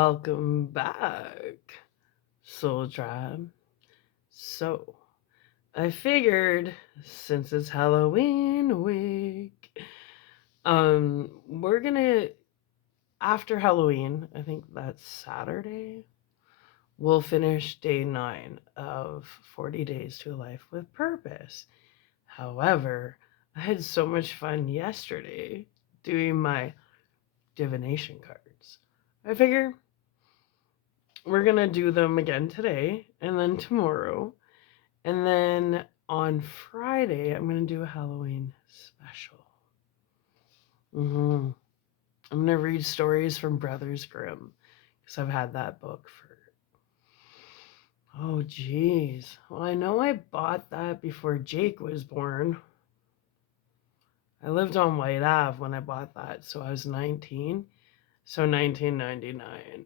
Welcome back, Soul Tribe. So, I figured since it's Halloween week, we're gonna after Halloween, I think that's Saturday, we'll finish day 9 of 40 Days to a Life with Purpose. However, I had so much fun yesterday doing my divination cards. I figure we're gonna do them again today and then tomorrow. And then on Friday, I'm gonna do a Halloween special. hmm I'm gonna read stories from Brothers Grimm because I've had that book for geez. Well, I know I bought that before Jake was born. I lived on White Ave when I bought that, so I was 19. So 1999.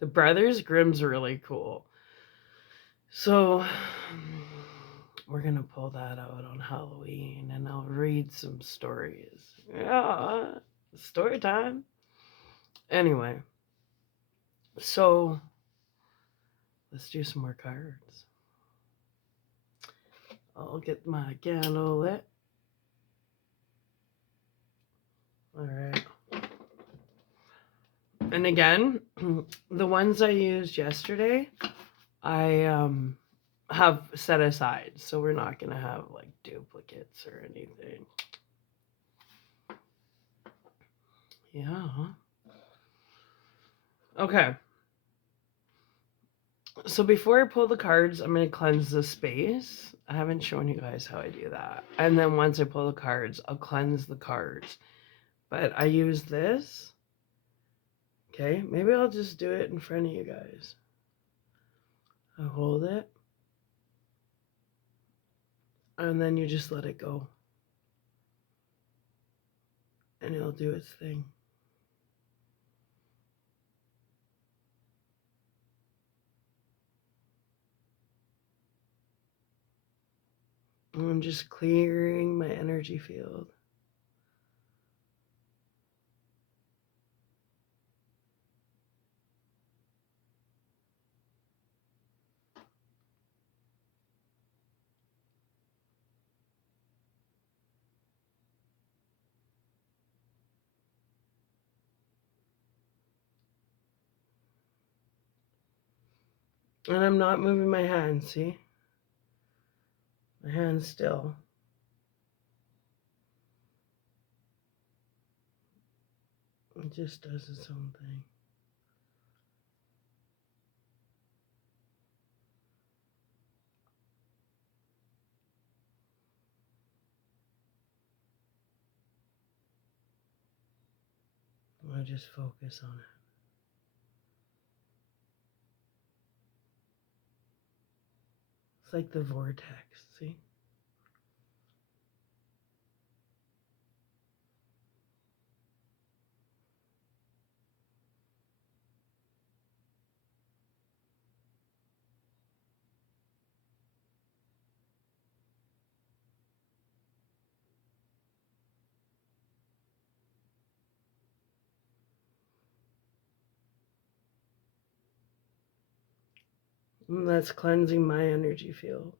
The Brothers Grimm's really cool. So we're gonna pull that out on Halloween and I'll read some stories. Yeah, story time. Anyway, so let's do some more cards. I'll get my candle lit. Alright. And again, the ones I used yesterday, I have set aside, so we're not gonna have like duplicates or anything. Yeah. Okay. So before I pull the cards, I'm going to cleanse the space. I haven't shown you guys how I do that. And then once I pull the cards, I'll cleanse the cards. But I use this. Okay, maybe I'll just do it in front of you guys. I hold it. And then you just let it go. And it'll do its thing. And I'm just clearing my energy field. And I'm not moving my hands, see? My hand's still. It just does its own thing. I just focus on it. It's like the vortex, see? And that's cleansing my energy field.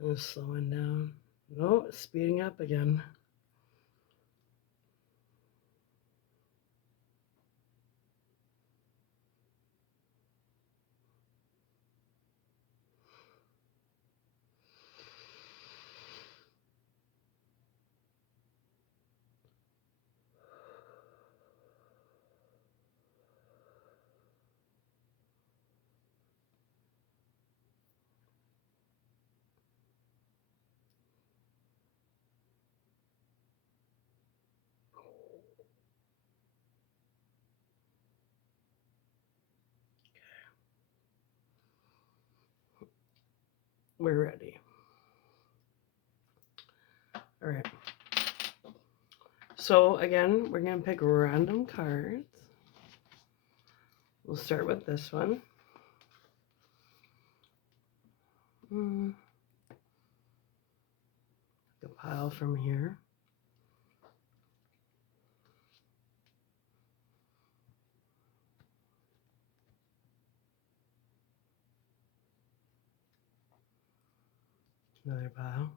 It's slowing down. No, it's speeding up again. We're ready. All right. So again, we're going to pick random cards. We'll start with this one. A pile from here. Another pile.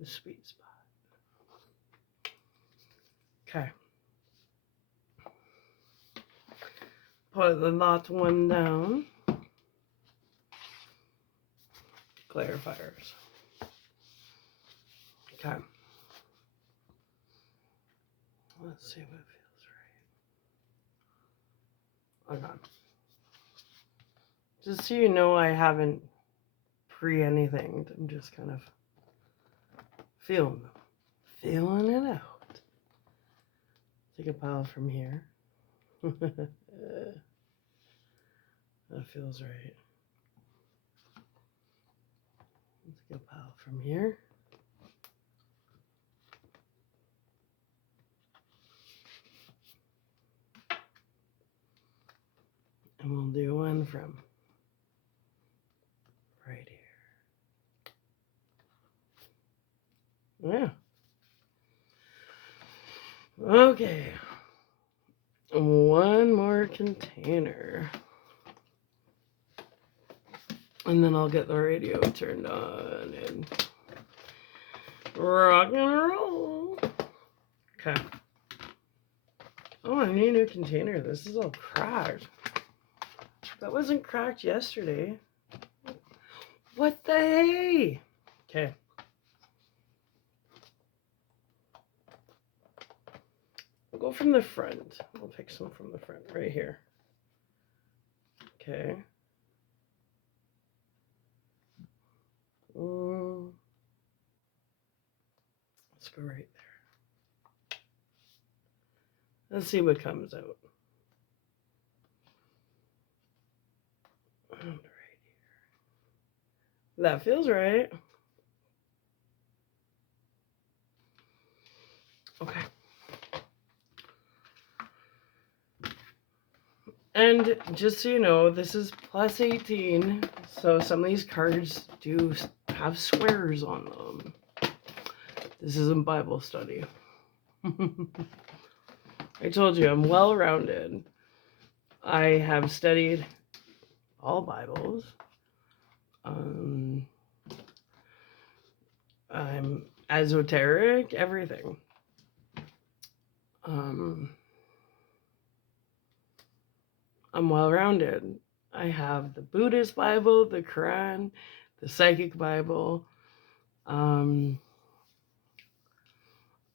The sweet spot. Okay. Put the lot one down. Clarifiers. Okay. Let's see what feels right. Okay. Just so you know, I haven't pre-anything. I'm just kind of feeling it out. Take a pile from here. That feels right. Take a pile from here. And we'll do one from right here. Yeah. Okay. One more container. And then I'll get the radio turned on and rock and roll. Okay. Oh, I need a new container. This is all cracked. That wasn't cracked yesterday. What the hey? Okay. We'll go from the front. We'll pick some from the front right here. Okay. Let's go right there. Let's see what comes out. And right here. That feels right. Okay. And just so you know, this is plus 18, so some of these cards do have swears on them. This isn't Bible study. I told you, I'm well-rounded. I have studied all Bibles. I'm esoteric, everything. I'm well-rounded. I have the Buddhist Bible, the Quran, the Psychic Bible. I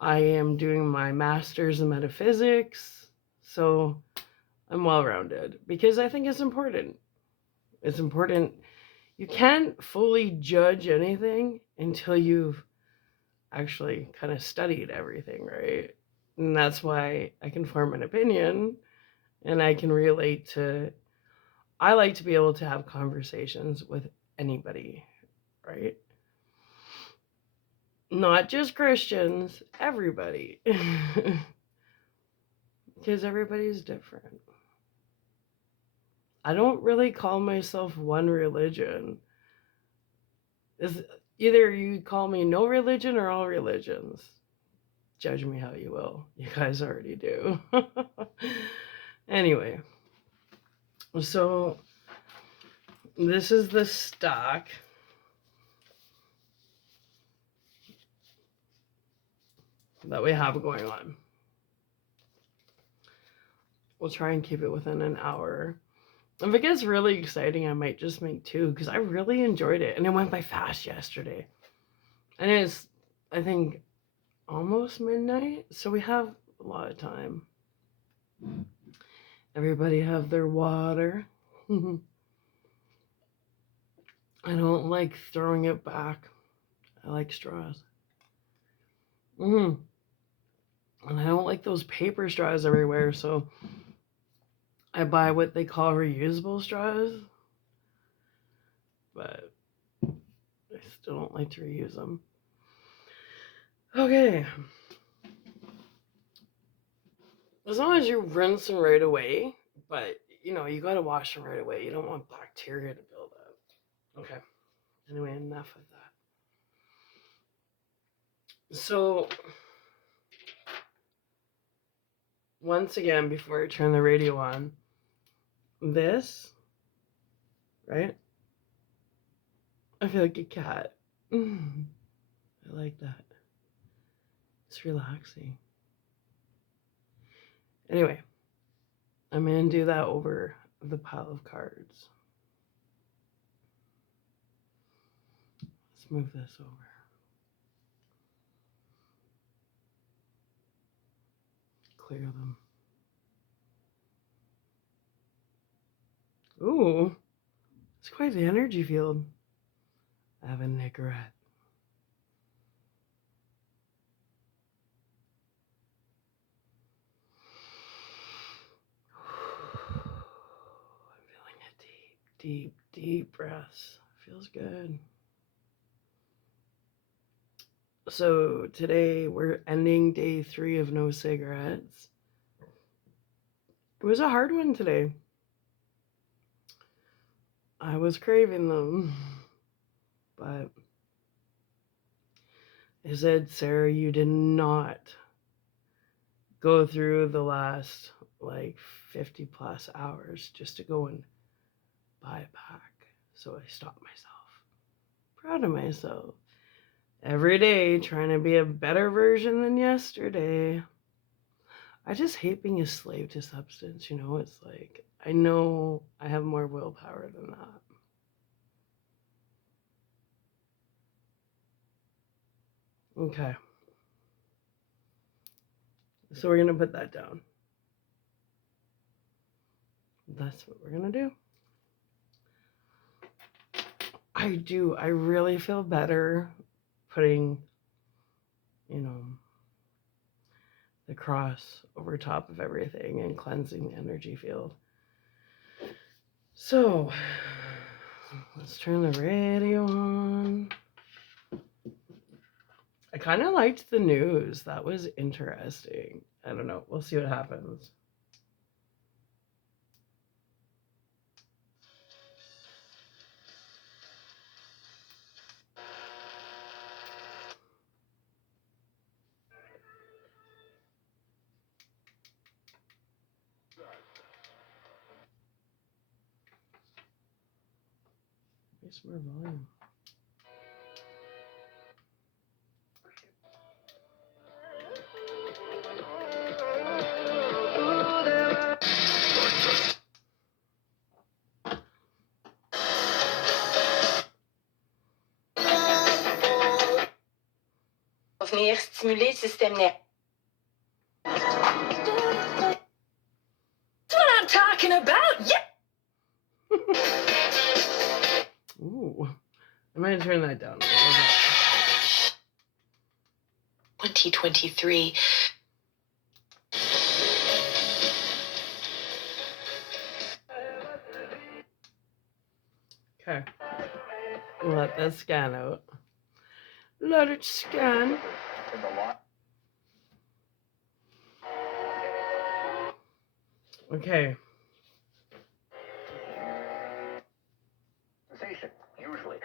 am doing my master's in metaphysics, so I'm well-rounded because I think it's important. It's important. You can't fully judge anything until you've actually kind of studied everything, right? And that's why I can form an opinion and I can relate to. I like to be able to have conversations with anybody, right? Not just Christians, everybody. Because everybody's different. I don't really call myself one religion. Is either you call me no religion or all religions. Judge me how you will. You guys already do. Anyway, so this is the stock. That we have going on. We'll try and keep it within an hour. If it gets really exciting, I might just make two because I really enjoyed it. And it went by fast yesterday. And it's, I think, almost midnight. So we have a lot of time. Everybody have their water. I don't like throwing it back. I like straws. And I don't like those paper straws everywhere. So I buy what they call reusable straws. But I still don't like to reuse them. Okay. As long as you rinse them right away, but you know, you gotta wash them right away. You don't want bacteria to build up. Okay. Anyway, enough of that. So, once again, before I turn the radio on, this, right? I feel like a cat. I like that. It's relaxing. Anyway, I'm going to do that over the pile of cards. Let's move this over. Clear them. Ooh, it's quite the energy field. I have a Nicorette. I'm feeling a deep, deep breaths. Feels good. So today we're ending day 3 of no cigarettes. It was a hard one today. I was craving them, but I said, Sarah, you did not go through the last like 50 plus hours just to go and buy a pack. So I stopped myself. Proud of myself. Every day trying to be a better version than yesterday. I just hate being a slave to substance, you know? It's like, I know I have more willpower than that. Okay. So we're going to put that down. That's what we're going to do. I really feel better putting, you know, the cross over top of everything and cleansing the energy field. So, let's turn the radio on. I kind of liked the news. That was interesting. I don't know. We'll see what happens. Maybe some more volume. Venir stimuler le système nerveux. That's what I'm talking about. Yeah. Ooh, I'm gonna turn that down. 2023. Okay. Let that scan out. Let it scan. Okay. Sensation, usually.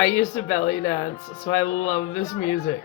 I used to belly dance, so I love this music.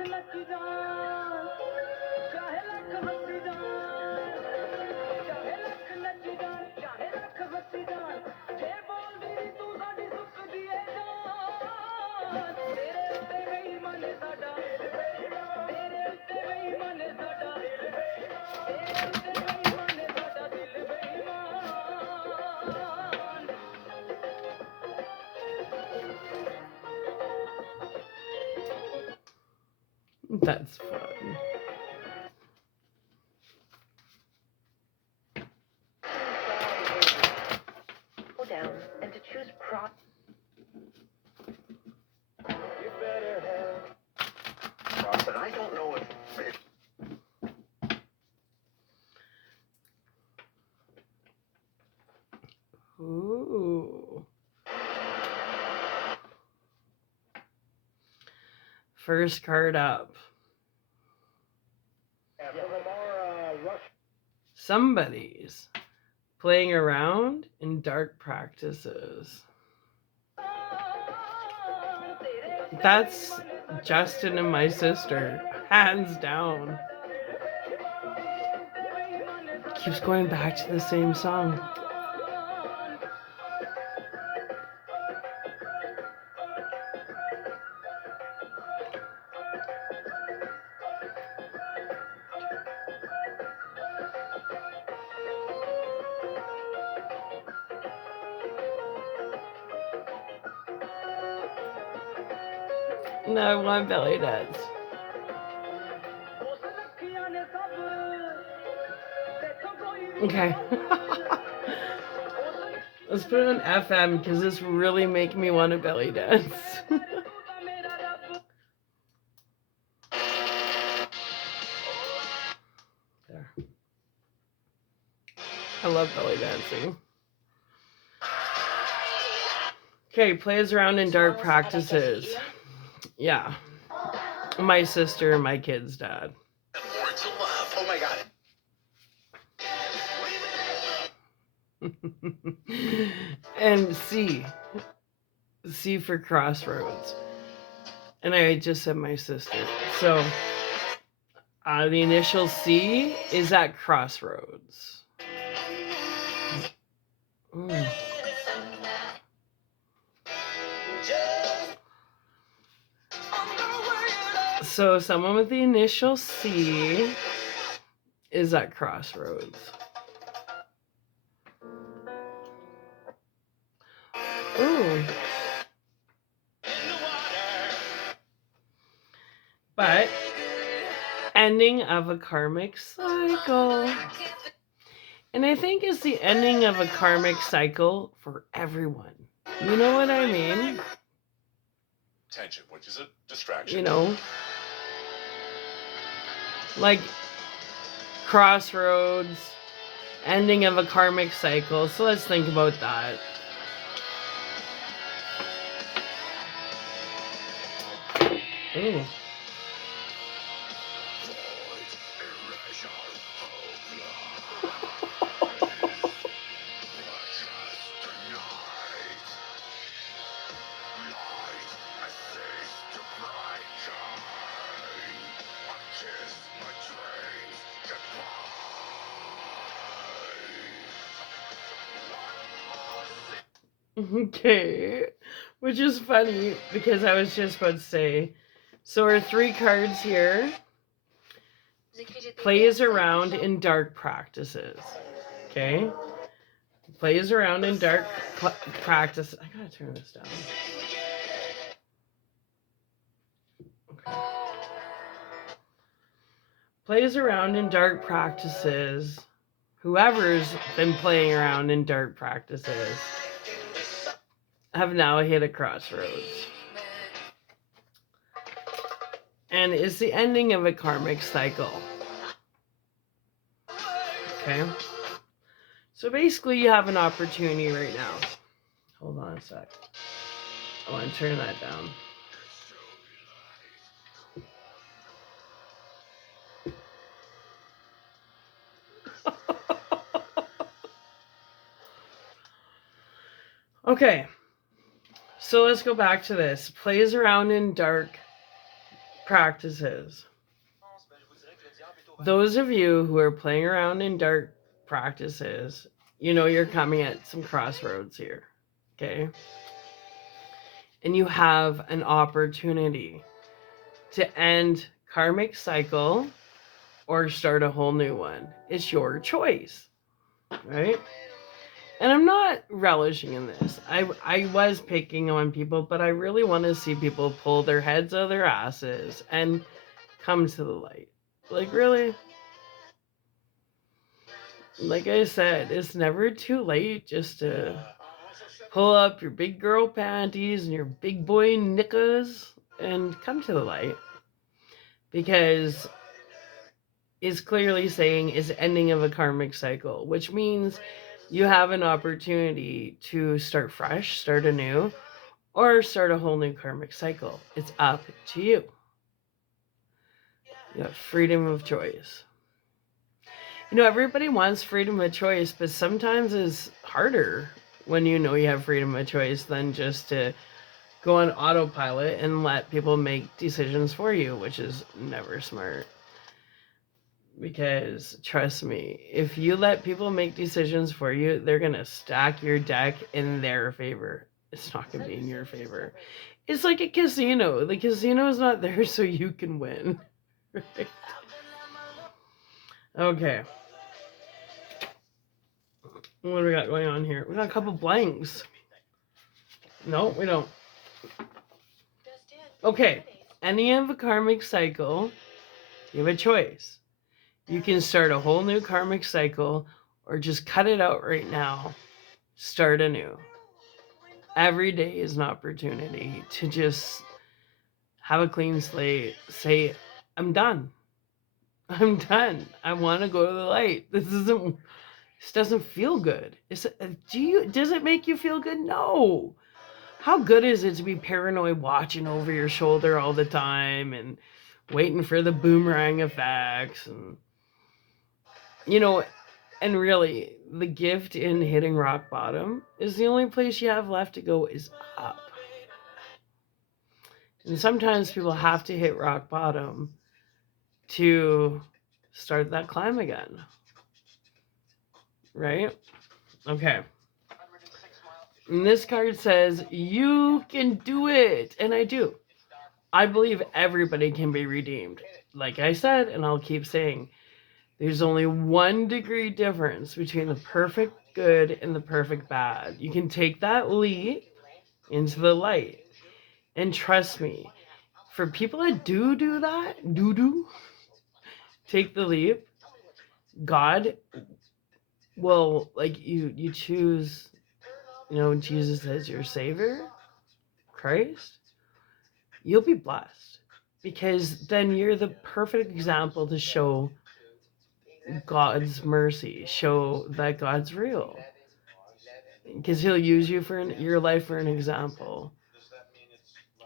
That's fun. Down and to choose cross. But I don't know if Ooh. First card up. Somebody's playing around in dark practices. That's Justin and my sister, hands down. Keeps going back to the same song. No, I want belly dance. Okay. Let's put it on FM because this really make me want to belly dance. There. I love belly dancing. Okay, plays around in dark practices. Yeah. My sister and my kid's dad. Words of love. Oh my God. And C for crossroads. And I just said my sister. So the initial C is at crossroads. Mm. So someone with the initial C is at crossroads. Ooh. But ending of a karmic cycle. And I think it's the ending of a karmic cycle for everyone. You know what I mean? Tension, which is a distraction. You know? Like crossroads, ending of a karmic cycle. So let's think about that. Ooh. Okay, which is funny because I was just about to say, so our 3 cards here, plays around in dark practices, okay? Plays around in dark practice. I gotta turn this down. Okay. Plays around in dark practices. Whoever's been playing around in dark practices have now hit a crossroads. And it's the ending of a karmic cycle. Okay? So basically you have an opportunity right now. Hold on a sec. I want to turn that down. Okay. So let's go back to this. Plays around in dark practices. Those of you who are playing around in dark practices, you know you're coming at some crossroads here. Okay? And you have an opportunity to end karmic cycle or start a whole new one. It's your choice, right? And I'm not relishing in this. I was picking on people, but I really want to see people pull their heads out of their asses and come to the light. Like, really? Like I said, it's never too late just to pull up your big girl panties and your big boy knickers and come to the light. Because it's clearly saying is ending of a karmic cycle, which means you have an opportunity to start fresh, start anew, or start a whole new karmic cycle. It's up to you. You have freedom of choice. You know, everybody wants freedom of choice, but sometimes it's harder when you know you have freedom of choice than just to go on autopilot and let people make decisions for you, which is never smart. Because trust me, if you let people make decisions for you, they're going to stack your deck in their favor. It's not going to be in your favor. It's like a casino. The casino is not there so you can win. Right? Okay. What do we got going on here? We got a couple blanks. No, we don't. Okay. Any of a karmic cycle, you have a choice. You can start a whole new karmic cycle or just cut it out right now. Start anew. Every day is an opportunity to just have a clean slate. Say, I'm done. I'm done. I want to go to the light. This doesn't feel good. Does it make you feel good? No. How good is it to be paranoid watching over your shoulder all the time and waiting for the boomerang effects and and really the gift in hitting rock bottom is the only place you have left to go is up. And sometimes people have to hit rock bottom to start that climb again. Right? Okay. And this card says, you can do it. And I do. I believe everybody can be redeemed. Like I said, and I'll keep saying, there's only 1 degree difference between the perfect good and the perfect bad. You can take that leap into the light. And trust me, for people that do that, take the leap, God will, like, you choose, Jesus as your savior, Christ, you'll be blessed. Because then you're the perfect example to show God's mercy, show that God's real. Because he'll use you for your life for an example.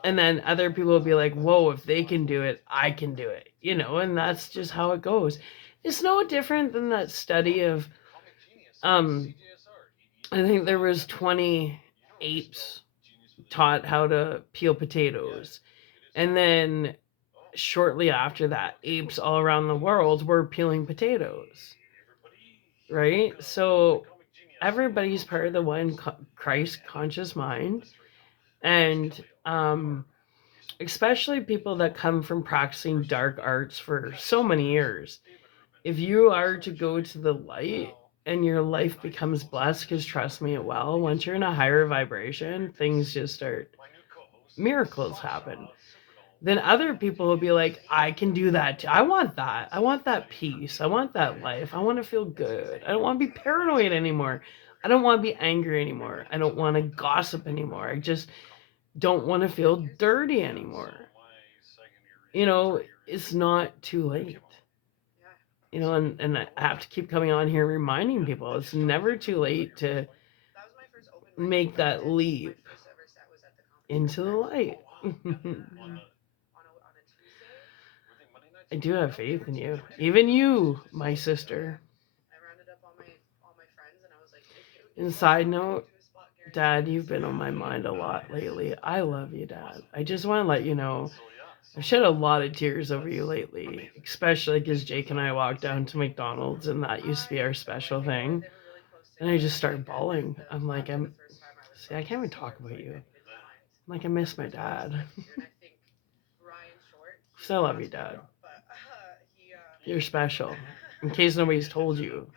And then other people will be like, whoa, if they can do it, I can do it. And that's just how it goes. It's no different than that study of, I think there was 20 apes taught how to peel potatoes. And then shortly after that, apes all around the world were peeling potatoes. Right? So everybody's part of the one Christ conscious mind. And especially people that come from practicing dark arts for so many years. If you are to go to the light and your life becomes blessed, because trust me, it will, once you're in a higher vibration, things just start, miracles happen. Then other people will be like, I can do that too. I want that. I want that peace. I want that life. I want to feel good. I don't want to be paranoid anymore. I don't want to be angry anymore. I don't want to gossip anymore. I just don't want to feel dirty anymore. It's not too late. And I have to keep coming on here reminding people it's never too late to make that leap into the light. I do have faith in you. Even you, my sister. And side note, Dad, you've been on my mind a lot lately. I love you, Dad. I just want to let you know I've shed a lot of tears over you lately, especially because Jake and I walked down to McDonald's and that used to be our special thing. And I just started bawling. See, I can't even talk about you. I'm like, I miss my dad. Still love you, Dad. You're special. In case nobody's told you,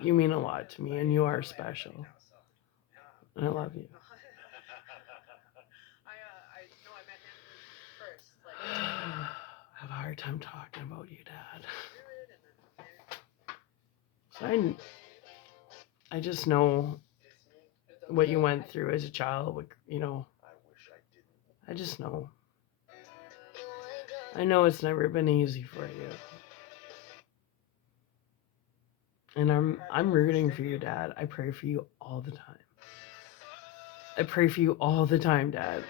you mean a lot to me and you are special. And I love you. I have a hard time talking about you, Dad. So I just know what you went through as a child. I just know. I know it's never been easy for you. And I'm rooting for you, Dad. I pray for you all the time. I pray for you all the time, Dad.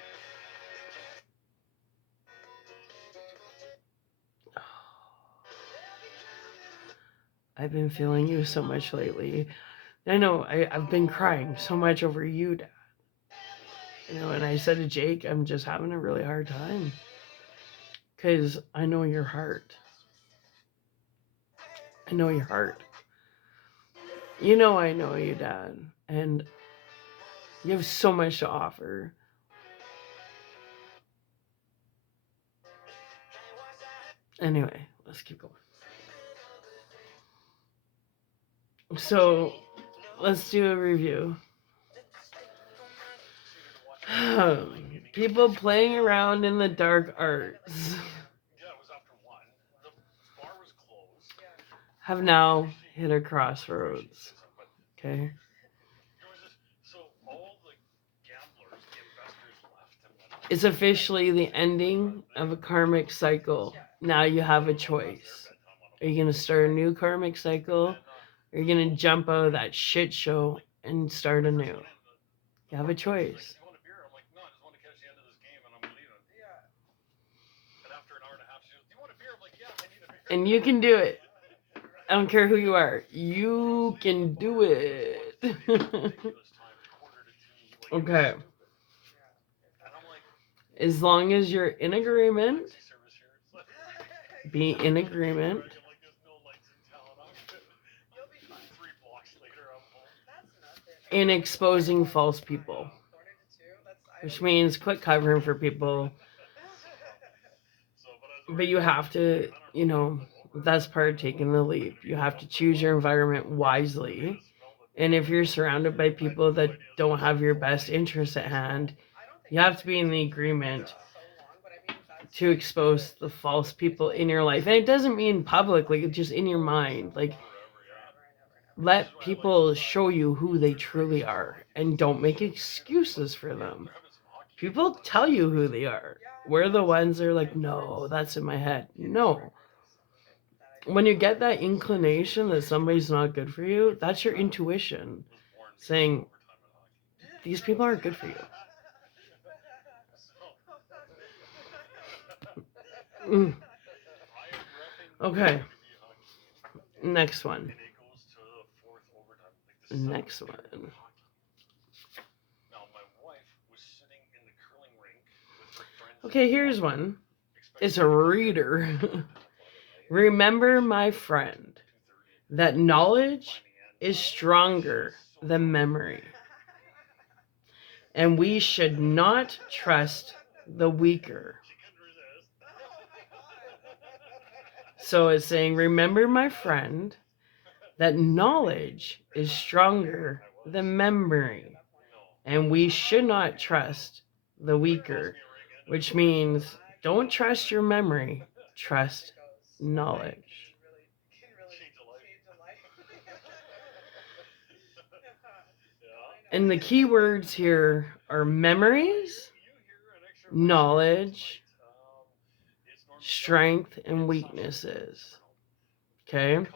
I've been feeling you so much lately. I know I've been crying so much over you, Dad. And I said to Jake, I'm just having a really hard time. Because I know your heart. I know your heart. I know you, Dad. And you have so much to offer. Anyway, let's keep going. So, let's do a review. People playing around in the dark arts have now hit a crossroads. Okay? It's officially the ending of a karmic cycle. Now you have a choice. Are you going to start a new karmic cycle? Or are you going to jump out of that shit show and start anew? You have a choice. And you can do it. I don't care who you are. You can do it. Okay. As long as you're in agreement, be in agreement. In exposing false people. Which means quit covering for people. But you have to, that's part of taking the leap. You have to choose your environment wisely. And if you're surrounded by people that don't have your best interests at hand, you have to be in the agreement to expose the false people in your life. And it doesn't mean publicly, just in your mind. Like, let people show you who they truly are and don't make excuses for them. People tell you who they are. We're the ones that are like, no, that's in my head. No. When you get that inclination that somebody's not good for you, that's your intuition saying, these people aren't good for you. Okay. Next one. Okay, here's one. It's a reader. Remember, my friend, that knowledge is stronger than memory. And we should not trust the weaker. So it's saying, remember, my friend, that knowledge is stronger than memory. And we should not trust the weaker, which means don't trust your memory, trust knowledge. And the key words here are memories, knowledge, strength, and weaknesses. Okay?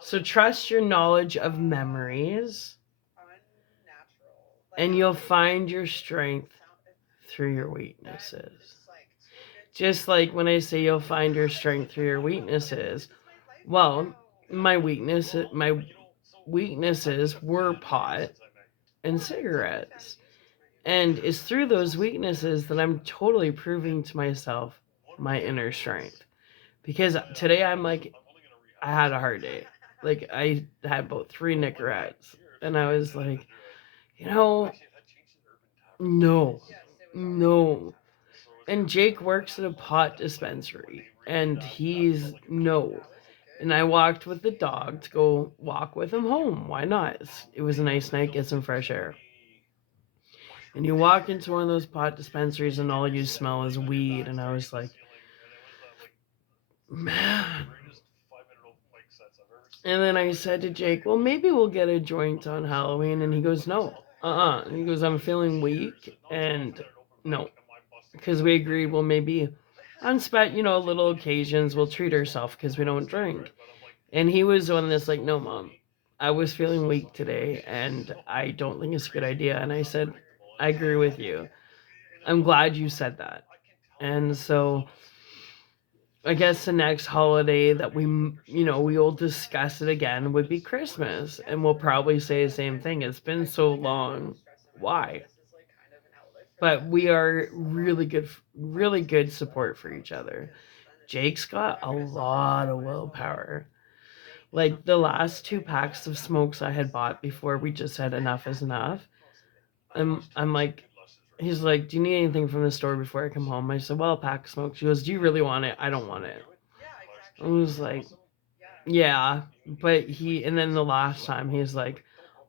So trust your knowledge of memories, and you'll find your strength through your weaknesses. Just like when I say you'll find your strength through your weaknesses, well, my weaknesses were pot and cigarettes. And it's through those weaknesses that I'm totally proving to myself my inner strength. Because today I'm like, I had a hard day. Like, I had about 3 Nicorettes. And I was like, you know, no, no. And Jake works at a pot dispensary. And he's no. And I walked with the dog to go walk with him home. Why not? It was a nice night, get some fresh air. And you walk into one of those pot dispensaries and all you smell is weed. And I was like, man. And then I said to Jake, well, maybe we'll get a joint on Halloween. And he goes, no. And he goes, I'm feeling weak. And no. Because we agreed, well, maybe on little occasions we'll treat ourselves because we don't drink. And he was on this like, no, Mom, I was feeling weak today and I don't think it's a good idea. And I said, I agree with you. I'm glad you said that. And so I guess the next holiday that we'll discuss it again would be Christmas. And we'll probably say the same thing. It's been so long. Why? But we are really good support for each other. Jake's got a lot of willpower. Like the last 2 packs of smokes I had bought before we just said enough is enough. I'm like, he's like, do you need anything from the store before I come home? I said, well, a pack of smokes. He goes, do you really want it? I don't want it. I was like, yeah, and then the last time he's like,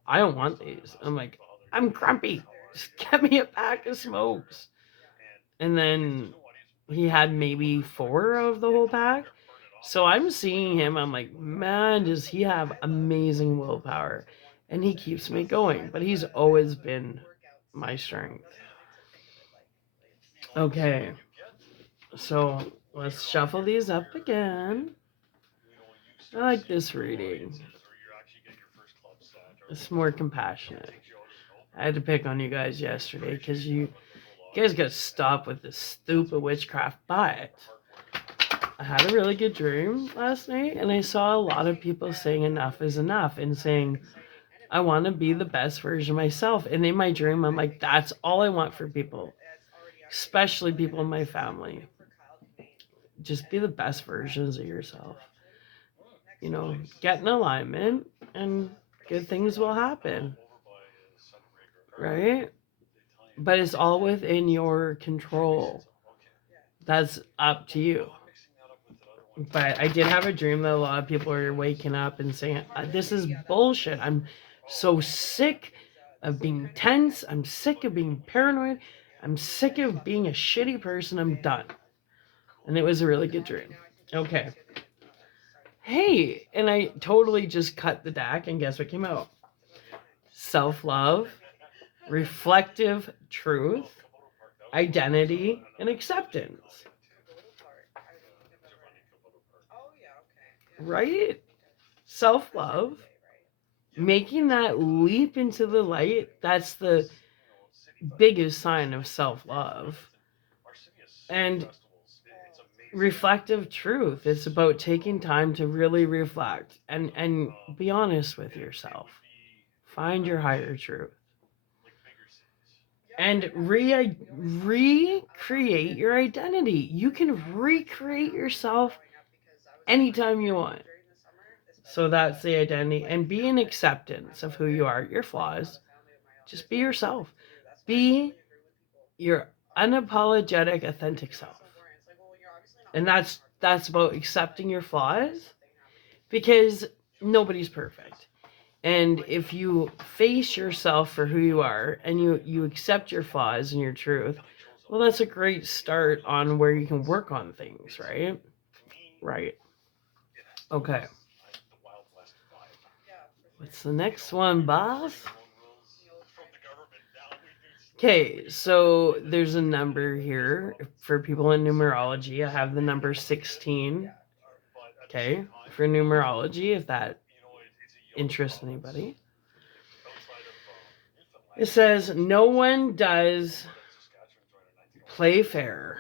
I don't want these. I'm like, I'm grumpy. Just get me a pack of smokes. And then he had maybe 4 of the whole pack. So I'm seeing him. I'm like, man, does he have amazing willpower. And he keeps me going. But he's always been my strength. Okay. So let's shuffle these up again. I like this reading. It's more compassionate. I had to pick on you guys yesterday because you guys got to stop with this stupid witchcraft. But I had a really good dream last night, and I saw a lot of people saying enough is enough and saying, I want to be the best version of myself. And in my dream, I'm like, that's all I want for people, especially people in my family. Just be the best versions of yourself. Get in alignment, and good things will happen. Right? But it's all within your control. That's up to you. But I did have a dream that a lot of people are waking up and saying, this is bullshit. I'm so sick of being tense. I'm sick of being paranoid. I'm sick of being a shitty person. I'm done. And it was a really good dream. Okay. Hey, and I totally just cut the deck, and guess what came out? Self-love, reflective truth, identity, and acceptance. Right? Self-love, making that leap into the light, that's the biggest sign of self-love. And reflective truth, it's about taking time to really reflect and be honest with yourself. Find your higher truth. And recreate your identity. You can recreate yourself anytime you want. So that's the identity. And be in acceptance of who you are, your flaws. Just be yourself. Be your unapologetic, authentic self. And that's about accepting your flaws, because nobody's perfect. And if you face yourself for who you are and you accept your flaws and your truth, well, that's a great start on where you can work on things, right? Right. Okay. What's the next one, boss? Okay, so there's a number here for people in numerology. I have the number 16. Okay, for numerology, if that interests anybody. It says, no one does play fair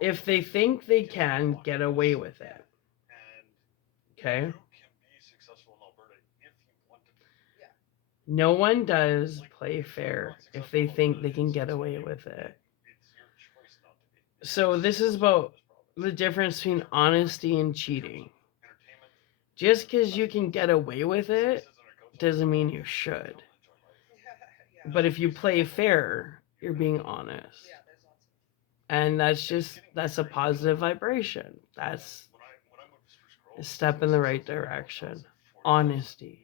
if they think they can get away with it. Okay? No one does play fair if they think they can get away with it. So this is about the difference between honesty and cheating. Just because you can get away with it doesn't mean you should. But if you play fair, you're being honest. And that's a positive vibration. That's a step in the right direction. Honesty.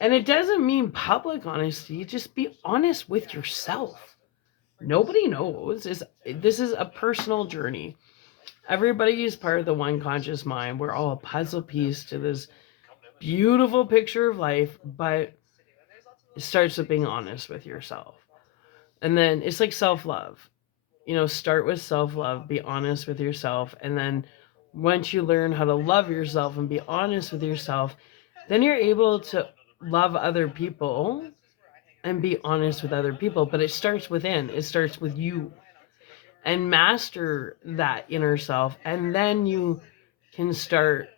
And it doesn't mean public honesty, just be honest with yourself. Nobody knows. This is a personal journey. Everybody is part of the one conscious mind. We're all a puzzle piece to this beautiful picture of life, but it starts with being honest with yourself. And then it's like self-love. Start with self-love, be honest with yourself, and then once you learn how to love yourself and be honest with yourself, then you're able to love other people and be honest with other people. But it starts within. It starts with you. And master that inner self, and then you can start,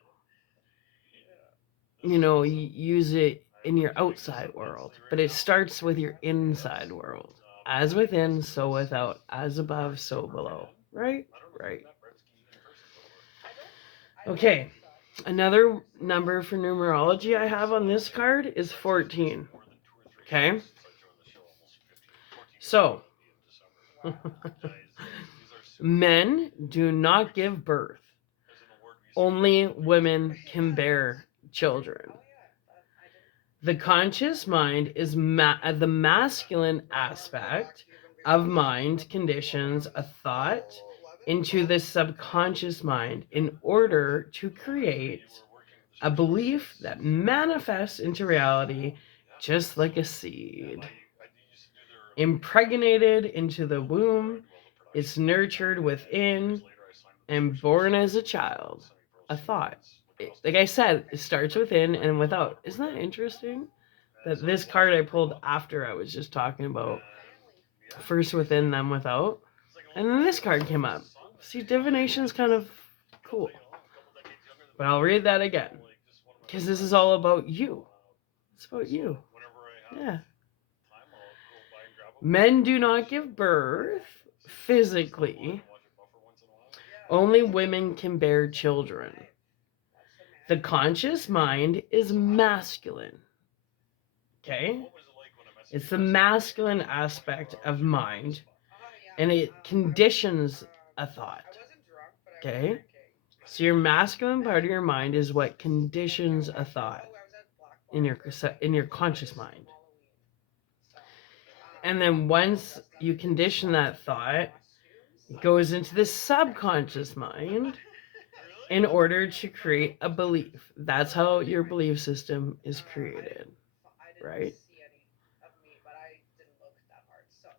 use it in your outside world. But it starts with your inside world. As within, so without. As above, so below. Right? Right. Okay. Another number for numerology I have on this card is 14. Okay? So, men do not give birth. Only women can bear children. The conscious mind is the masculine aspect of mind conditions a thought into the subconscious mind in order to create a belief that manifests into reality just like a seed. Impregnated into the womb, it's nurtured within and born as a child. A thought. Like I said, it starts within and without. Isn't that interesting? That this card I pulled after I was just talking about first within, then without. And then this card came up. See, divination's kind of cool. But I'll read that again. Because this is all about you. It's about you. Yeah. Men do not give birth physically. Only women can bear children. The conscious mind is masculine. Okay? It's the masculine aspect of mind, and it conditions a thought. Okay? So your masculine part of your mind is what conditions a thought in your conscious mind. And then once you condition that thought, it goes into the subconscious mind in order to create a belief. That's how your belief system is created, right?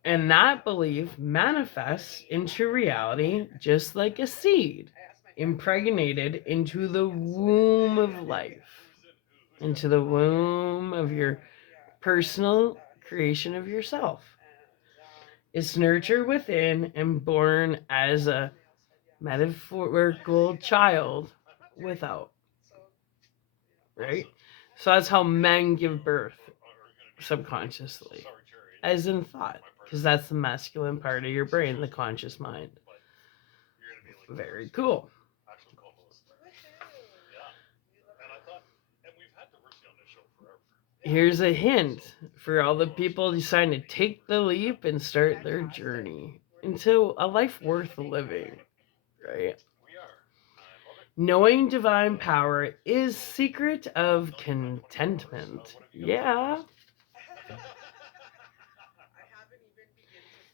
And that belief manifests into reality just like a seed impregnated into the womb of life, into the womb of your personal creation of yourself. It's nurtured within and born as a metaphorical child without. Right? So that's how men give birth subconsciously, as in thought, because that's the masculine part of your brain, the conscious mind. Very cool. Here's a hint for all the people deciding to take the leap and start their journey into a life worth living, right? Knowing divine power is secret of contentment. Yeah.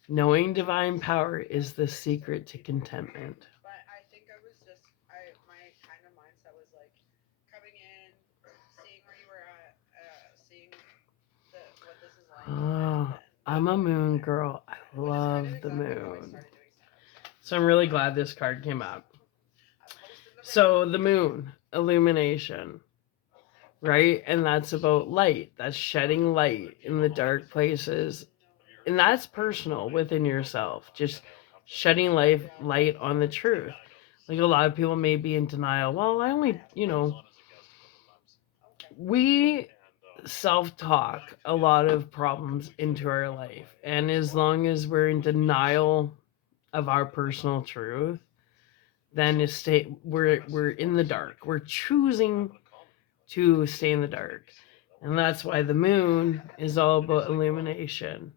Knowing divine power is the secret to contentment. Oh, I'm a moon girl. I love the moon. So I'm really glad this card came up. So the moon, illumination, right? And that's about light. That's shedding light in the dark places. And that's personal within yourself. Just shedding light on the truth. Like a lot of people may be in denial. Well, I only, we self-talk a lot of problems into our life, and as long as we're in denial of our personal truth, then we're in the dark. We're choosing to stay in the dark. And that's why the moon is all about illumination.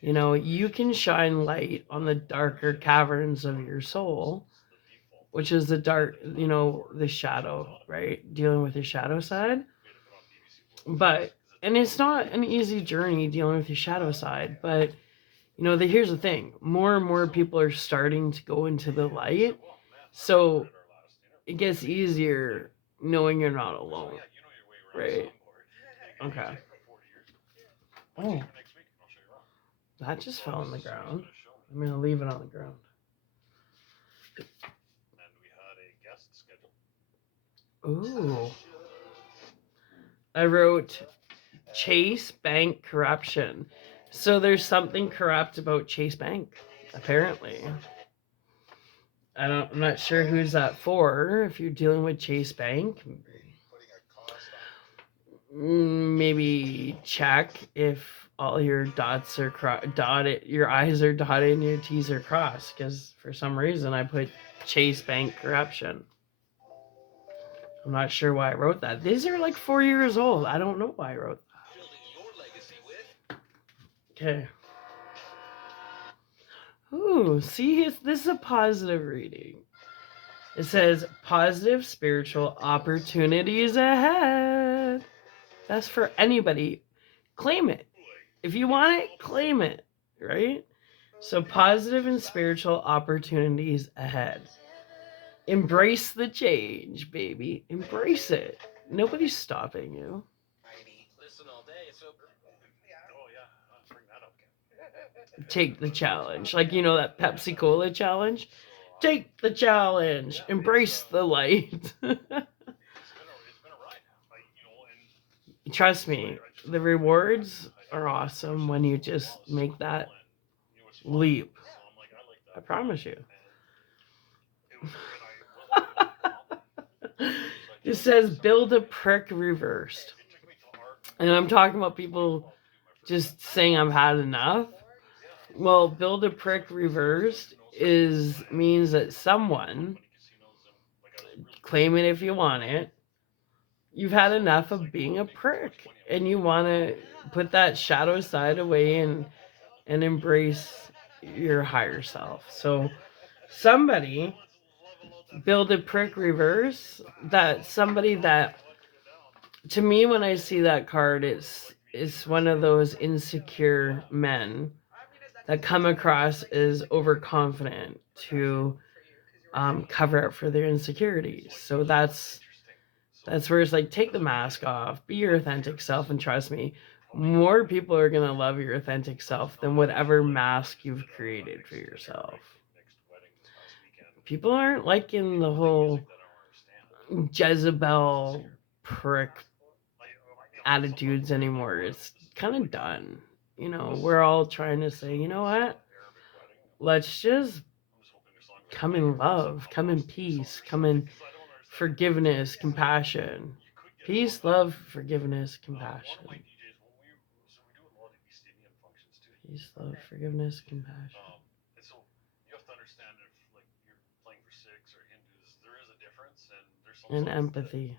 You know, you can shine light on the darker caverns of your soul, which is the dark, the shadow, right? Dealing with the shadow side. But, and it's not an easy journey dealing with your shadow side, but, here's the thing, more and more people are starting to go into the light. So it gets easier knowing you're not alone, right? Okay. Oh, that just fell on the ground. I'm going to leave it on the ground. Ooh. I wrote Chase Bank corruption. So there's something corrupt about Chase Bank, apparently. I'm not sure who's that for. If you're dealing with Chase Bank, maybe check if all your dots are dotted, your I's are dotted, and your T's are crossed. Because for some reason I put Chase Bank corruption. I'm not sure why I wrote that. These are like 4 years old. I don't know why I wrote that. Okay. Ooh, see, this is a positive reading. It says positive spiritual opportunities ahead. That's for anybody. Claim it. If you want it, claim it, right? So positive and spiritual opportunities ahead. Embrace the change, baby. Embrace it. Nobody's stopping you. Take the challenge. Like, that Pepsi Cola challenge? Take the challenge. Embrace the light. Trust me, the rewards are awesome when you just make that leap. I promise you. It says build a prick reversed. And I'm talking about people just saying I've had enough. Well, build a prick reversed means that someone, claim it if you want it, you've had enough of being a prick and you want to put that shadow side away and embrace your higher self. So somebody build a prick reverse, that somebody that, to me, when I see that card, it's one of those insecure men that come across as overconfident to cover up for their insecurities. So that's where it's like, take the mask off, be your authentic self, and trust me, more people are going to love your authentic self than whatever mask you've created for yourself. People aren't liking the whole Jezebel prick attitudes anymore. It's kind of done. We're all trying to say, you know what? Let's just come in love, come in peace, come in forgiveness, compassion. Peace, love, forgiveness, compassion. Peace, love, forgiveness, compassion. And empathy.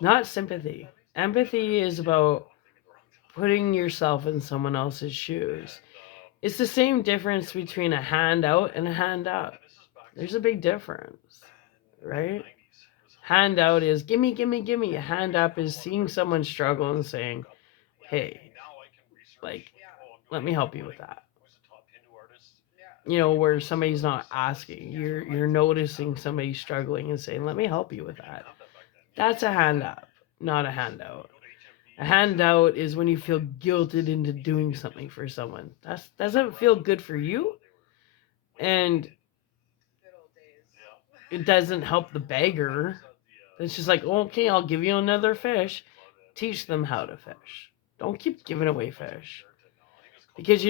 Not sympathy. Empathy is about putting yourself in someone else's shoes. It's the same difference between a handout and a hand up. There's a big difference, right? Handout is gimme, gimme, gimme. A hand up is seeing someone struggle and saying, hey, like, let me help you with that. Where somebody's not asking, you're noticing somebody struggling and saying, let me help you with that. That's a hand up, not a handout. A handout is when you feel guilted into doing something for someone. That doesn't feel good for you, and it doesn't help the beggar. It's just like, okay, I'll give you another fish. Teach them how to fish. Don't keep giving away fish. Because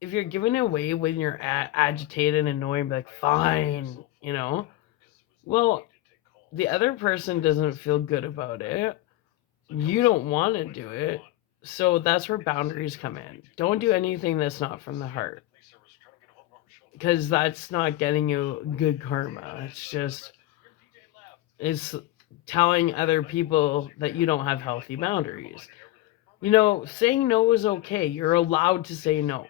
if you're giving away when you're agitated and annoyed, like, fine, well, the other person doesn't feel good about it. You don't want to do it. So that's where boundaries come in. Don't do anything that's not from the heart. Because that's not getting you good karma. It's telling other people that you don't have healthy boundaries. Saying no is okay. You're allowed to say no.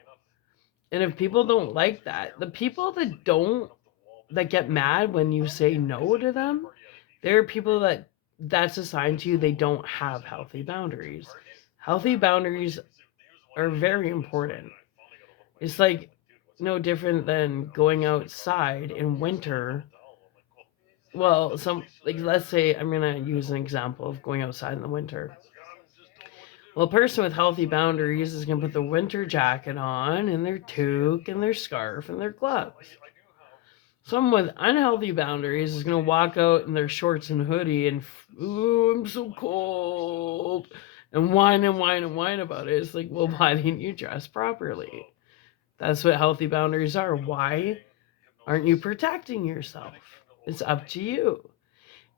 And if people don't like that, the people that get mad when you say no to them, there are people that's a sign to you they don't have healthy boundaries. Healthy boundaries are very important. It's like no different than going outside in winter. Well, let's say I'm gonna use an example of going outside in the winter. Well, a person with healthy boundaries is gonna put the winter jacket on and their toque and their scarf and their gloves. Someone with unhealthy boundaries is going to walk out in their shorts and hoodie and, ooh, I'm so cold, and whine and whine and whine about it. It's like, well, why didn't you dress properly? That's what healthy boundaries are. Why aren't you protecting yourself? It's up to you.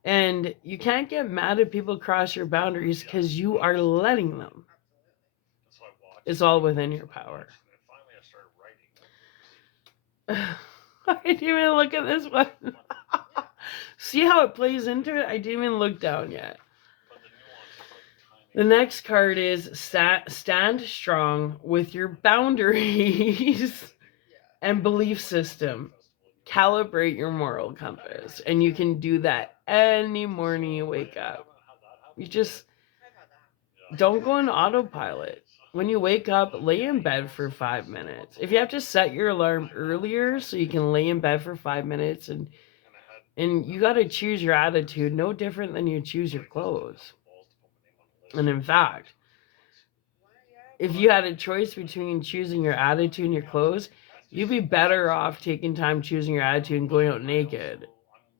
And you can't get mad at people cross your boundaries because you are letting them. It's all within your power. I didn't even look at this one. See how it plays into it? I didn't even look down yet. The next card is stand strong with your boundaries and belief system. Calibrate your moral compass. And you can do that any morning you wake up. You just don't go on autopilot. When you wake up, lay in bed for 5 minutes. If you have to set your alarm earlier so you can lay in bed for 5 minutes and you got to choose your attitude no different than you choose your clothes. And in fact, if you had a choice between choosing your attitude and your clothes, you'd be better off taking time choosing your attitude and going out naked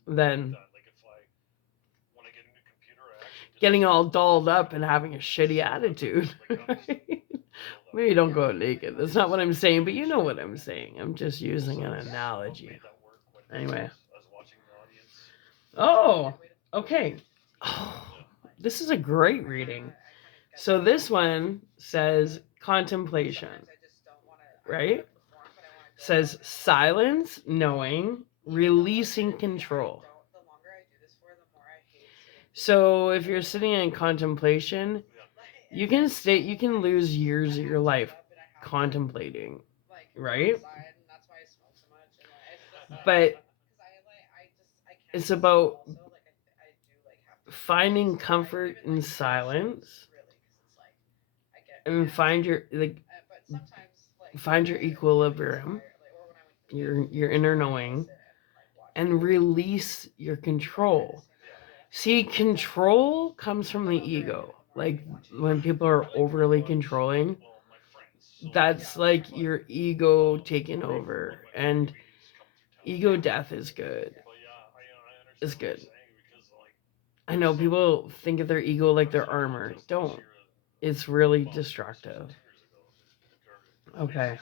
than getting all dolled up and having a shitty attitude. Maybe don't go out naked. That's not what I'm saying, but you know what I'm saying. I'm just using an analogy. Anyway. Oh, okay. Oh, this is a great reading. So this one says contemplation, right? Says silence, knowing, releasing control. So if you're sitting in contemplation, you can lose years of your life contemplating, right? But it's about finding comfort in silence and find your equilibrium, your inner knowing, and release your control. See, control comes from the ego. Like when people are overly controlling, that's like your ego taking over. And ego death is good. It's good. I know people think of their ego like their armor. Don't. It's really destructive. Okay.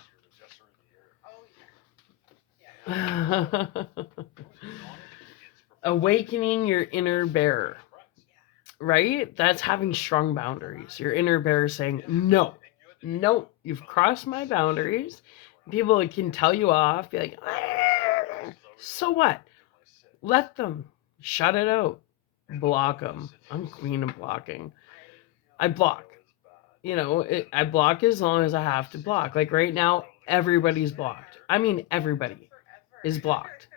Awakening your inner bear. Right? That's having strong boundaries. Your inner bear saying, no, you've crossed my boundaries. People can tell you off, be like, so what? Let them. Shut it out. Block them. I'm queen of blocking. I block. I block as long as I have to block. Like right now, everybody's blocked. I mean, everybody is blocked.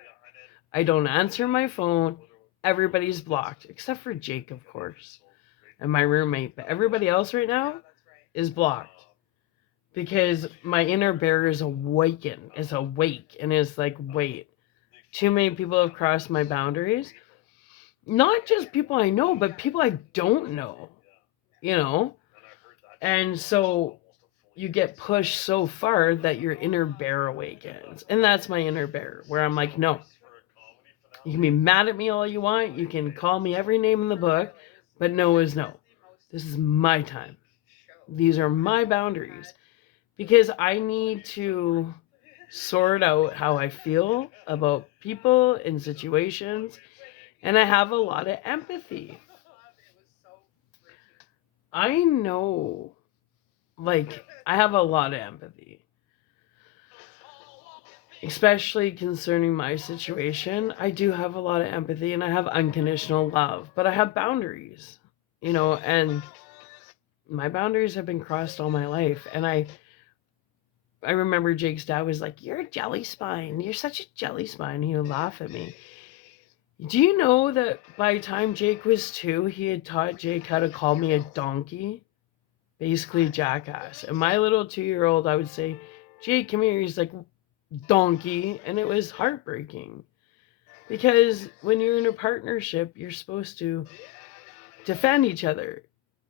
I don't answer my phone. Everybody's blocked, except for Jake, of course, and my roommate. But everybody else right now is blocked because my inner bear is awake, and is like, wait, too many people have crossed my boundaries. Not just people I know, but people I don't know, And so you get pushed so far that your inner bear awakens. And that's my inner bear, where I'm like, no. You can be mad at me all you want. You can call me every name in the book, but no is no. This is my time. These are my boundaries. Because I need to sort out how I feel about people and situations. And I have a lot of empathy. I know, like, I have a lot of empathy, especially concerning my situation. I do have a lot of empathy and I have unconditional love, but I have boundaries, and my boundaries have been crossed all my life. And I remember Jake's dad was like, "You're a jelly spine. You're such a jelly spine." He would laugh at me. Do you know that by the time Jake was 2, he had taught Jake how to call me a donkey? Basically, jackass. And my little 2-year-old, I would say, "Jake, come here." He's like, "Donkey." And it was heartbreaking. Because when you're in a partnership, you're supposed to defend each other.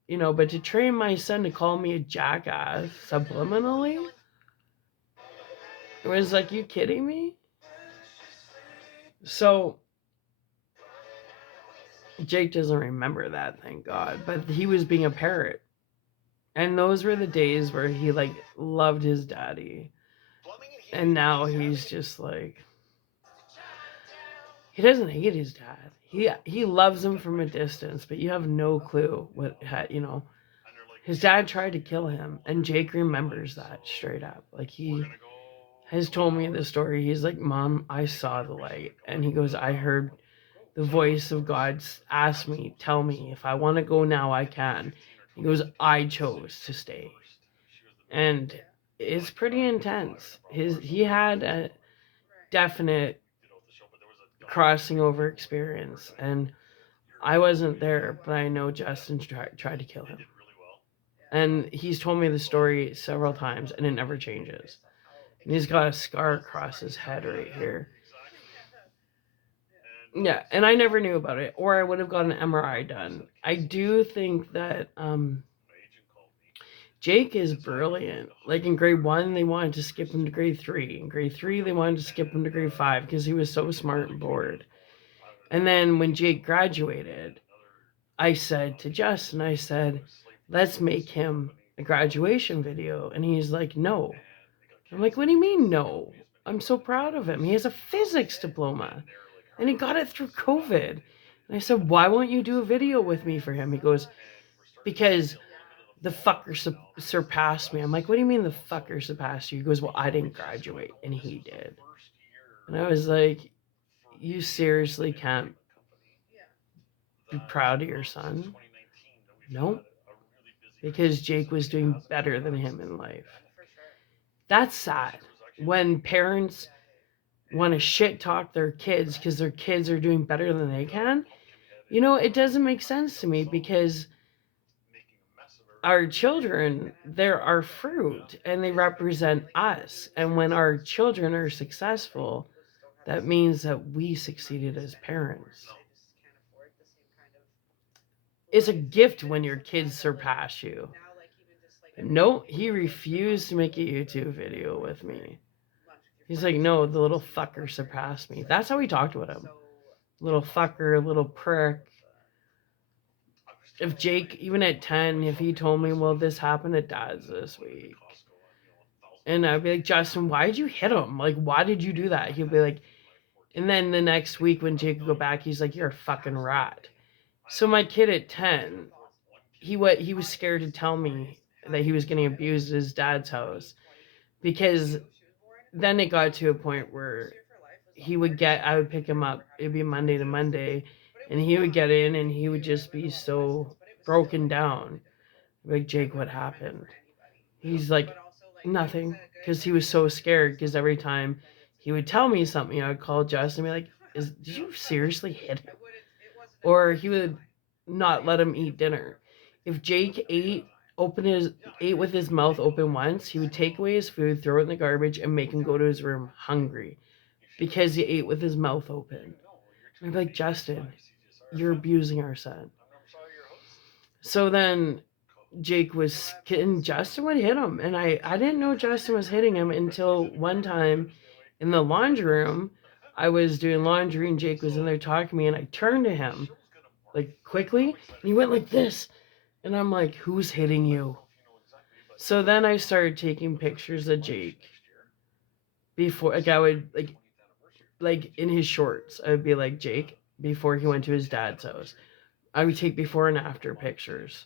But to train my son to call me a jackass subliminally, it was like, you kidding me? So Jake doesn't remember that, thank God. But he was being a parrot. And those were the days where he like loved his daddy. And now he's just like, he doesn't hate his dad. He loves him from a distance, but you have no clue his dad tried to kill him, and Jake remembers that straight up. Like, he has told me the story. He's like, "Mom, I saw the light." And he goes, "I heard the voice of God ask me, tell me if I want to go now, I can." He goes, "I chose to stay." And it's pretty intense. He had a definite crossing over experience, and I wasn't there, but I know Justin tried to kill him. And he's told me the story several times, and it never changes. And he's got a scar across his head right here. Yeah, and I never knew about it, or I would have got an MRI done. I do think that Jake is brilliant. Like, in grade 1, they wanted to skip him to grade 3. In grade 3, they wanted to skip him to grade 5 because he was so smart and bored. And then when Jake graduated, I said to Justin, I said, "Let's make him a graduation video." And he's like, "No." I'm like, "What do you mean, no? I'm so proud of him. He has a physics diploma and he got it through COVID." And I said, "Why won't you do a video with me for him?" He goes, "Because the fucker surpassed me." I'm like, "What do you mean the fucker surpassed you?" He goes, "Well, I didn't graduate and he did." And I was like, "You seriously can't be proud of your son?" No, because Jake was doing better than him in life. That's sad. When parents want to shit talk their kids because their kids are doing better than they can, it doesn't make sense to me, because our children, they're our fruit and they represent us. And when our children are successful, that means that we succeeded as parents. It's a gift when your kids surpass you. No, he refused to make a YouTube video with me. He's like, "No, the little fucker surpassed me." That's how we talked with him. Little fucker, little prick. If Jake, even at 10, if he told me, "Well, this happened at Dad's this week," and I'd be like, "Justin, why did you hit him? Like, why did you do that?" He'll be like, and then the next week when Jake would go back, he's like, "You're a fucking rat." So my kid at 10, he was scared to tell me that he was getting abused at his dad's house, because then it got to a point where I would pick him up. It'd be Monday to Monday, and he would get in and he would just be so broken down. Like, "Jake, what happened?" He's like, "Nothing," because he was so scared. Because every time he would tell me something, I would call Justin and be like, "Did you seriously hit him?" Or he would not let him eat dinner. If Jake ate with his mouth open once, he would take away his food, throw it in the garbage, and make him go to his room hungry because he ate with his mouth open. And I'd be like, "Justin, you're abusing our son." So then Justin would hit him. And I didn't know Justin was hitting him until one time in the laundry room. I was doing laundry and Jake was in there talking to me, and I turned to him like quickly and he went like this. And I'm like, "Who's hitting you?" So then I started taking pictures of Jake before, like, I would like in his shorts. I would be like, "Jake," before he went to his dad's house. I would take before and after pictures.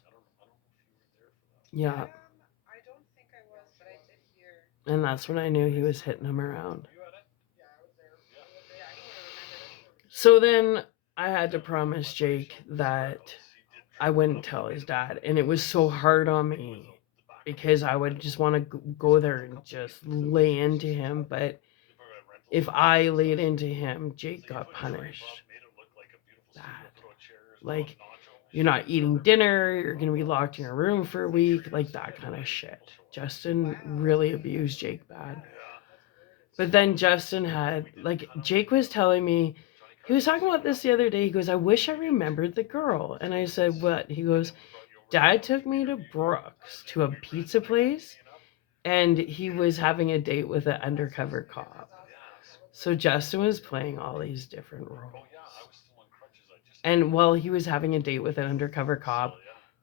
Yeah. I don't think I was, but I did hear. And that's when I knew he was hitting him around. Yeah, I was there. Yeah, he would have remembered it. So then I had to promise Jake that I wouldn't tell his dad. And it was so hard on me because I would just want to go there and just lay into him. But if I laid into him, Jake got punished. Bad. Like, you're not eating dinner, you're going to be locked in your room for a week, like that kind of shit. Justin really abused Jake bad. But then Justin had, like, Jake was telling me, he was talking about this the other day. He goes, I wish I remembered the girl. And I said, what? He goes, Dad took me to Brooks to a pizza place, and he was having a date with an undercover cop. So Justin was playing all these different roles. And while he was having a date with an undercover cop,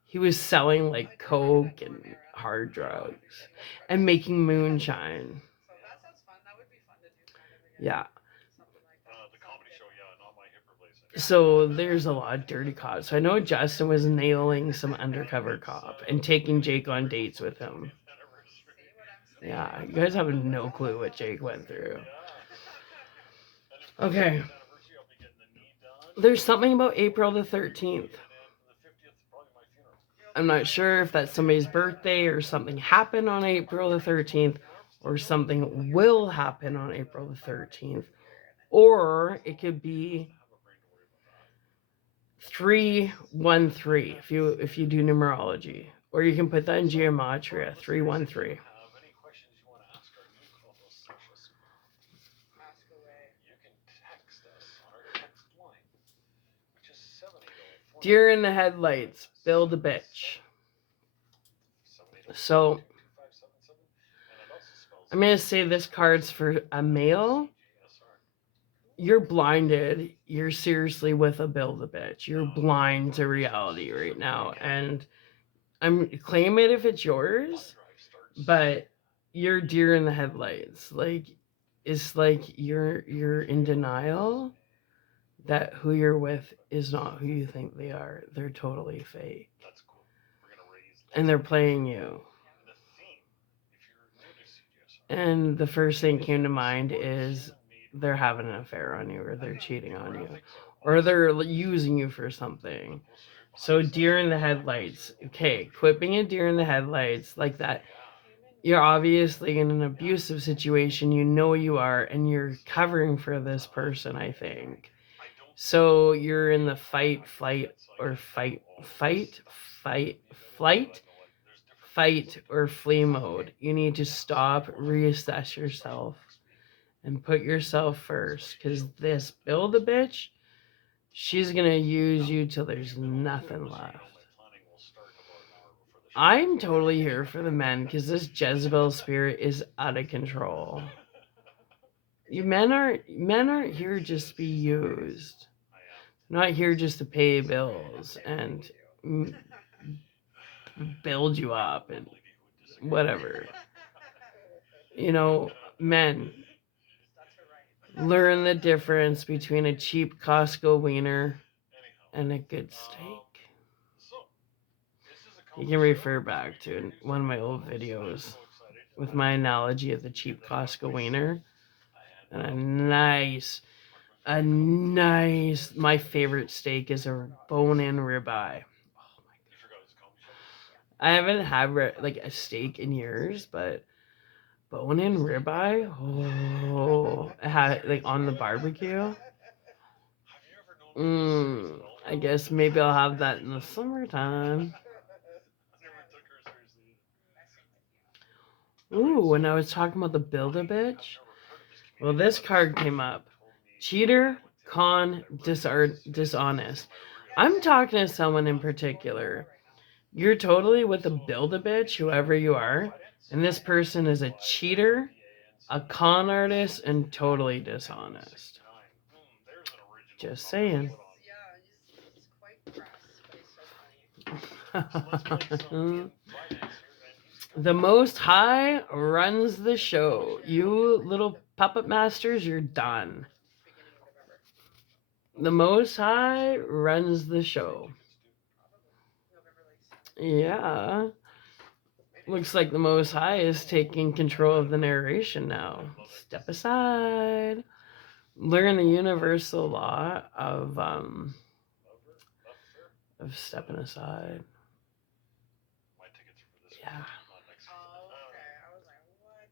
he was selling like coke and hard drugs and making moonshine. So that sounds fun. That would be fun to do kind of again. Yeah. Something like that. So there's a lot of dirty cops. So I know Justin was nailing some undercover cop and taking Jake on dates with him. Yeah, you guys have no clue what Jake went through. Okay. There's something about April the 13th. I'm not sure if that's somebody's birthday or something happened on April the 13th or something will happen on April the 13th. Or it could be 313 if you do numerology. Or you can put that in gematria, 313. Ask away. Deer in the headlights, build a bitch. So I'm going to say this card's for a male. You're blinded. You're seriously with a build a bitch. You're blind to reality right now. And claim it if it's yours, but you're deer in the headlights. Like, it's like you're in denial that who you're with is not who you think they are. They're totally fake. And they're playing you. And the first thing came to mind is they're having an affair on you, or they're cheating on you, or they're using you for something. So deer in the headlights. Okay, quit being a deer in the headlights like that. You're obviously in an abusive situation. You know you are, and you're covering for this person, I think. So you're in the fight, flight, or flight, or flee mode. You need to stop, reassess yourself, and put yourself first. Because this build a bitch, she's going to use you till there's nothing left. I'm totally here for the men because this Jezebel spirit is out of control. Men aren't here just to be used. They're not here just to pay bills and build you up and whatever. You know, men, learn the difference between a cheap Costco wiener and a good steak. You can refer back to one of my old videos with my analogy of the cheap Costco wiener and my favorite steak is a bone-in ribeye. I haven't had like a steak in years, but bone-in ribeye, like on the barbecue. I guess maybe I'll have that in the summertime. Ooh, when I was talking about the Build-A-Bitch, well, this card came up. Cheater, con, dishonest. I'm talking to someone in particular. You're totally with a Build-A-Bitch, whoever you are, and this person is a cheater, a con artist, and totally dishonest. Just saying. Yeah, he's quite crass, but he's so funny. The Most High runs the show. You little puppet masters, you're done. The Most High runs the show. Yeah. Looks like the Most High is taking control of the narration now. Step aside. Learn the universal law of stepping aside. My tickets for this Yeah. week, not next week. Oh, okay. I was like, what?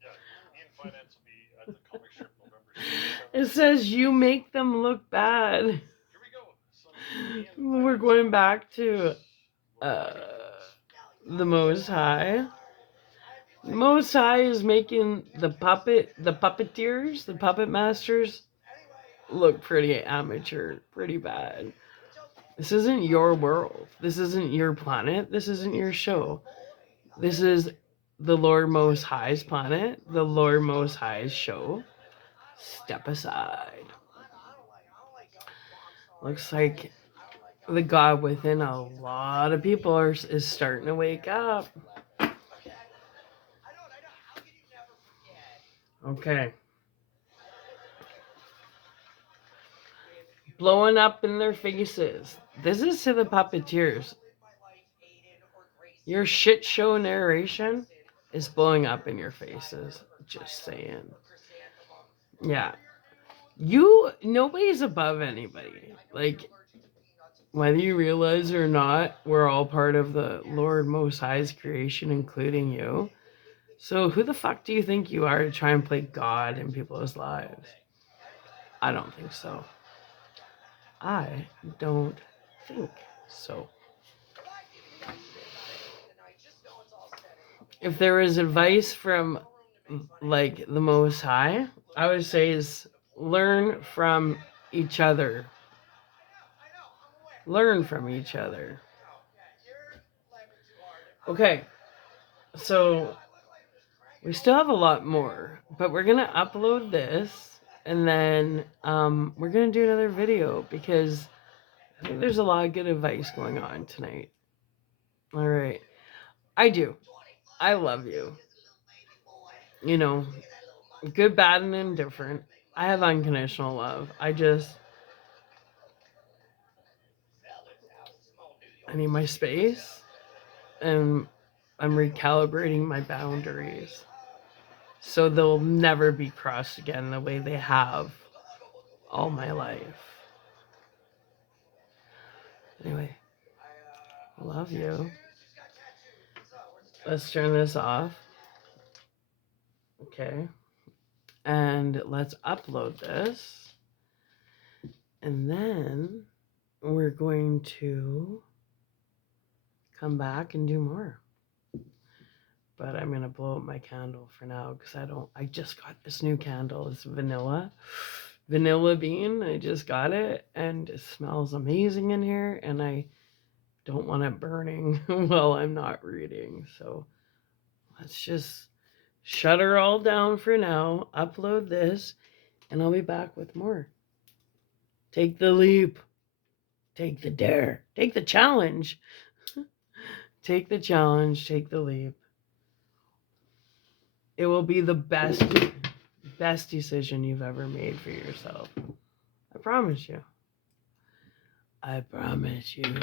Yeah, Ian Finance will be at the comic strip November 6th. It says you make them look bad. Here we go. Some We're going back to the Most High. The Most High is making the puppeteers, the puppet masters, look pretty amateur, pretty bad. This isn't your world. This isn't your planet. This isn't your show. This is the Lord Most High's planet, the Lord Most High's show. Step aside. Looks like the God within a lot of people is starting to wake up. Okay. Blowing up in their faces. This is to the puppeteers. Your shit show narration is blowing up in your faces. Just saying. Yeah. Nobody's above anybody. Like, whether you realize it or not, we're all part of the Lord Most High's creation, including you. So who the fuck do you think you are to try and play God in people's lives? I don't think so. I don't think so. If there is advice from like the Most High, I would say is learn from each other. Learn from each other. Okay, so we still have a lot more, but we're gonna upload this and then we're gonna do another video because I think there's a lot of good advice going on tonight. All right, I do. I love you. You know, good, bad, and indifferent. I have unconditional love. I need my space, and I'm recalibrating my boundaries so they'll never be crossed again the way they have all my life. Anyway, I love you. Let's turn this off. Okay. And let's upload this. And then we're going to come back and do more. But I'm going to blow up my candle for now because I just got this new candle. It's vanilla bean. I just got it and it smells amazing in here. And I don't want it burning while I'm not reading. So let's just shut her all down for now, upload this, and I'll be back with more. Take the leap. Take the dare. Take the challenge. Take the challenge. Take the leap. It will be the best decision you've ever made for yourself. I promise you. I promise you.